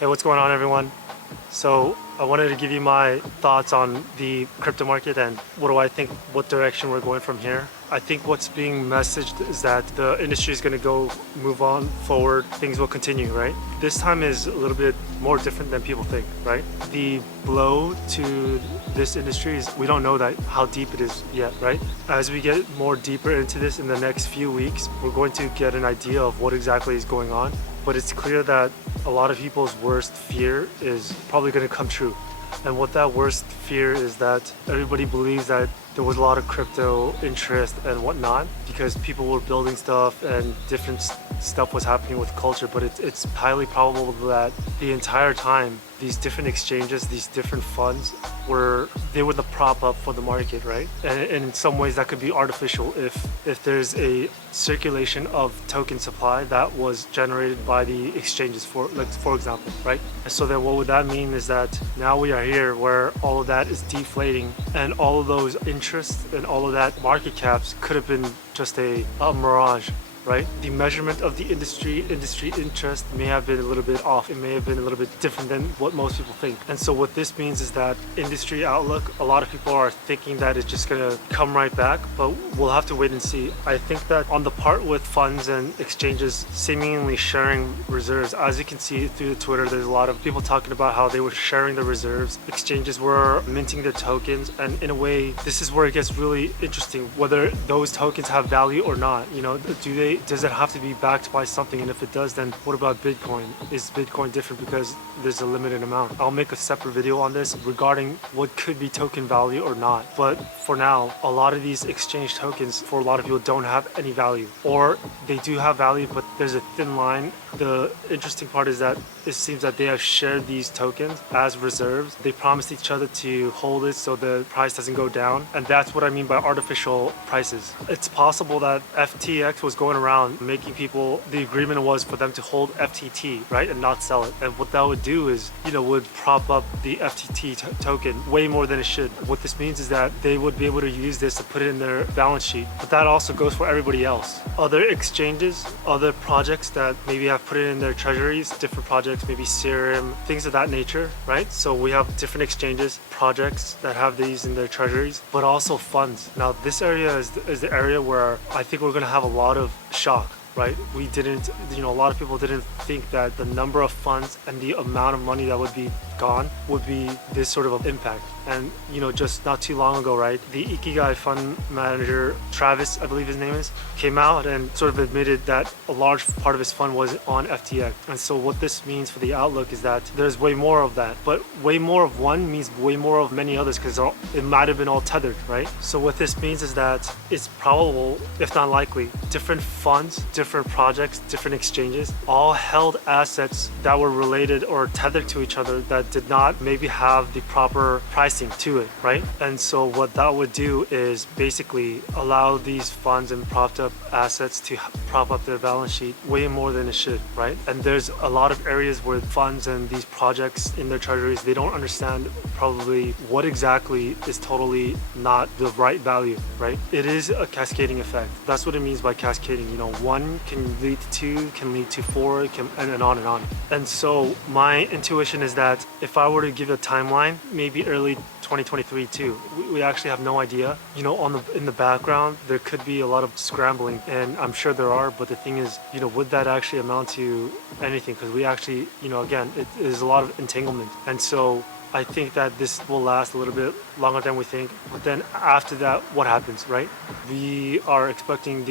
Hey, what's going on, everyone? So I wanted to give you my thoughts on the crypto market and what do I think, what direction we're going from here. I think what's being messaged is that the industry is going to move on forward. Things will continue, right? This time is a little bit more different than people think, right? The blow to this industry is we don't know that how deep it is yet, right? As we get more deeper into this in the next few weeks, we're going to get an idea of what exactly is going on. But it's clear that a lot of people's worst fear is probably going to come true. And what that worst fear is that everybody believes that there was a lot of crypto interest and whatnot because people were building stuff and different stuff was happening with culture. But it's highly probable that the entire time these different exchanges, these different funds they were the prop up for the market, right? And in some ways that could be artificial if there's a circulation of token supply that was generated by the exchanges, for example, right? And so then what would that mean is that now we are here where all of that is deflating and all of those interests and all of that market caps could have been just a mirage, right? The measurement of the industry interest may have been a little bit off. It may have been a little bit different than what most people think. And so what this means is that industry outlook, a lot of people are thinking that it's just gonna come right back, but we'll have to wait and see. I think that on the part with funds and exchanges seemingly sharing reserves, as you can see through the Twitter, there's a lot of people talking about how they were sharing the reserves. Exchanges were minting their tokens, and in a way, this is where it gets really interesting, whether those tokens have value or not. You know, does it have to be backed by something? And if it does, then what about Bitcoin? Is Bitcoin different because there's a limited amount? I'll make a separate video on this regarding what could be token value or not. But for now, a lot of these exchange tokens for a lot of people don't have any value, or they do have value, but there's a thin line. The interesting part is that it seems that they have shared these tokens as reserves. They promised each other to hold it so the price doesn't go down. And that's what I mean by artificial prices. It's possible that FTX was going around making people, the agreement was for them to hold FTT, right, and not sell it. And what that would do is, would prop up the FTT token way more than it should. What this means is that they would be able to use this to put it in their balance sheet. But that also goes for everybody else. Other exchanges, other projects that maybe have put it in their treasuries, different projects, maybe Serum, things of that nature, right? So we have different exchanges, projects that have these in their treasuries, but also funds. Now this area is the area where I think we're gonna have a lot of shock, right? We didn't, a lot of people didn't think that the number of funds and the amount of money that would be gone would be this sort of impact. And just not too long ago, right, the Ikigai fund manager, Travis, I believe his name is, came out and sort of admitted that a large part of his fund was on FTX. And so what this means for the outlook is that there's way more of that, but way more of one means way more of many others because it might have been all tethered, right? So what this means is that it's probable, if not likely, different funds, different projects, different exchanges, all held assets that were related or tethered to each other that did not maybe have the proper pricing to it, right? And so what that would do is basically allow these funds and propped up assets to prop up their balance sheet way more than it should, right? And there's a lot of areas where funds and these projects in their treasuries, they don't understand probably what exactly is totally not the right value, right? It is a cascading effect. That's what it means by cascading. One can lead to two, can lead to four, and on and on. And so my intuition is that if I were to give a timeline, maybe early 2023 too. We actually have no idea. In the background, there could be a lot of scrambling, and I'm sure there are, but the thing is, would that actually amount to anything? Because we actually, again, it is a lot of entanglement. And so I think that this will last a little bit longer than we think. But then after that, what happens, right? We are expecting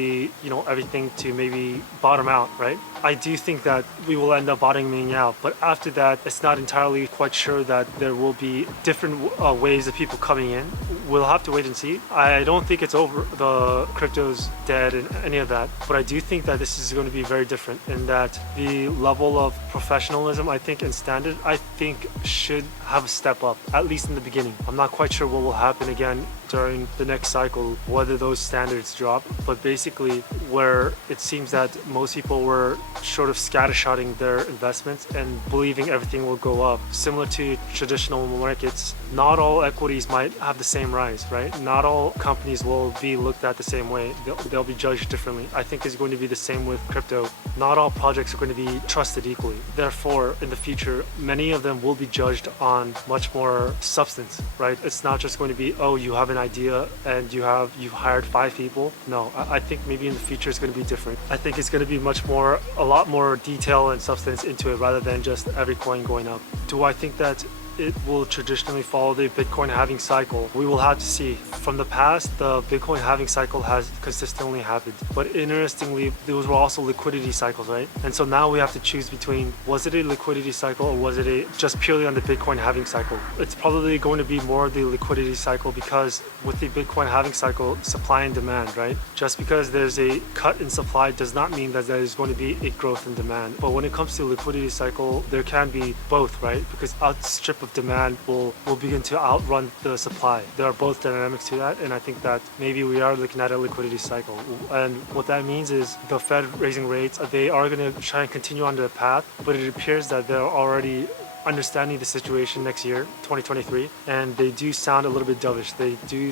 everything to maybe bottom out, right? I do think that we will end up bottoming out, but after that, it's not entirely quite sure that there will be different waves of people coming in. We'll have to wait and see. I don't think it's over, the crypto's dead and any of that, but I do think that this is going to be very different in that the level of professionalism, I think, and standard, I think should have a step up, at least in the beginning. I'm not quite sure what will happen again during the next cycle whether those standards drop. But basically, where it seems that most people were sort of scattershotting their investments and believing everything will go up, similar to traditional markets, not all equities might have the same rise, right? Not all companies will be looked at the same way. They'll be judged differently. I think it's going to be the same with crypto. Not all projects are going to be trusted equally. Therefore, in the future, many of them will be judged on much more substance, right? It's not just going to be, oh, you have an idea and you've hired 5 people. No, I think maybe in the future it's going to be different. I think it's going to be a lot more detail and substance into it rather than just every coin going up. Do I think that it will traditionally follow the Bitcoin halving cycle? We will have to see. From the past, the Bitcoin halving cycle has consistently happened. But interestingly, those were also liquidity cycles, right? And so now we have to choose between, was it a liquidity cycle or was it just purely on the Bitcoin halving cycle? It's probably going to be more the liquidity cycle, because with the Bitcoin halving cycle, supply and demand, right? Just because there's a cut in supply does not mean that there's going to be a growth in demand. But when it comes to liquidity cycle, there can be both, right? Because outstrip of demand will begin to outrun the supply. There are both dynamics to that, and I think that maybe we are looking at a liquidity cycle. And what that means is the Fed raising rates, they are going to try and continue on the path, but it appears that they're already understanding the situation next year, 2023, and they do sound a little bit dovish. They do,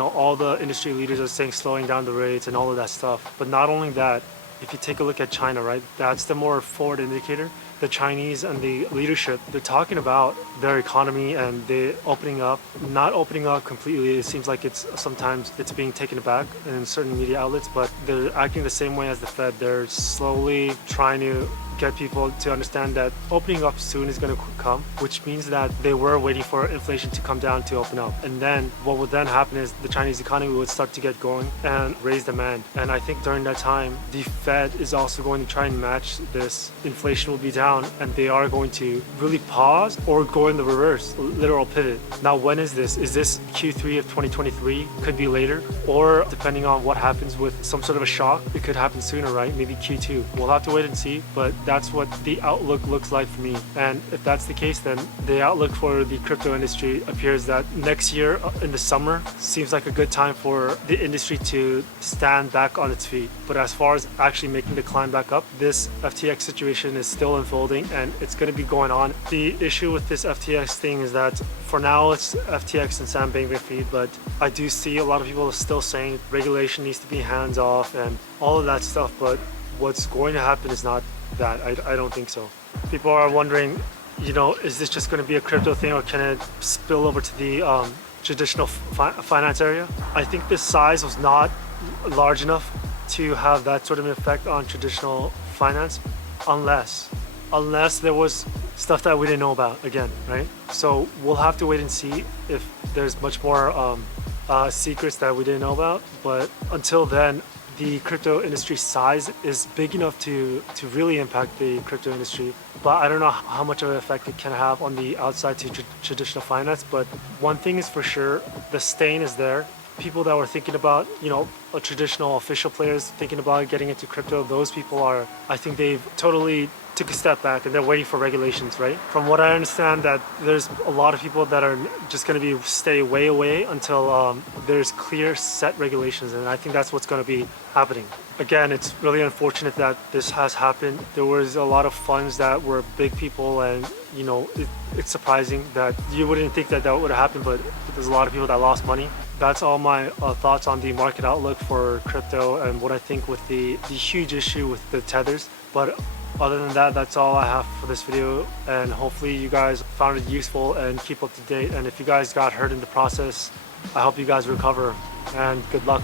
all the industry leaders are saying slowing down the rates and all of that stuff. But not only that, if you take a look at China, right, that's the more forward indicator. The Chinese and the leadership, they're talking about their economy and they're not opening up completely. It seems like sometimes it's being taken aback in certain media outlets, but they're acting the same way as the Fed. They're slowly trying to get people to understand that opening up soon is going to come, which means that they were waiting for inflation to come down to open up. And then what would then happen is the Chinese economy would start to get going and raise demand. And I think during that time, the Fed is also going to try and match this. Inflation will be down and they are going to really pause or go in the reverse, literal pivot. Now, when is this? Is this Q3 of 2023? Could be later, or depending on what happens with some sort of a shock, it could happen sooner, right? Maybe Q2. We'll have to wait and see, but that's what the outlook looks like for me. And if that's the case, then the outlook for the crypto industry appears that next year in the summer seems like a good time for the industry to stand back on its feet. But as far as actually making the climb back up, this FTX situation is still unfolding and it's going to be going on. The issue with this FTX thing is that for now it's FTX and Sam Bankman-Fried, but I do see a lot of people still saying regulation needs to be hands off and all of that stuff. But what's going to happen is not that. I don't think so. People are wondering, is this just going to be a crypto thing or can it spill over to the traditional finance area? I think the size was not large enough to have that sort of an effect on traditional finance unless there was stuff that we didn't know about again, right? So we'll have to wait and see if there's much more secrets that we didn't know about. But until then, the crypto industry size is big enough to really impact the crypto industry. But I don't know how much of an effect it can have on the outside to traditional finance. But one thing is for sure, the stain is there. People that were thinking about, a traditional official players thinking about getting into crypto, those people I think they've totally took a step back and they're waiting for regulations, right? From what I understand, that there's a lot of people that are just going to stay way away until there's clear set regulations, and I think that's what's going to be happening. Again, it's really unfortunate that this has happened. There was a lot of funds that were big people, and it's surprising that you wouldn't think that would happen, but there's a lot of people that lost money. That's all my thoughts on the market outlook for crypto and what I think with the huge issue with the tethers. But other than that, that's all I have for this video, and hopefully you guys found it useful and keep up to date. And if you guys got hurt in the process, I hope you guys recover, and good luck.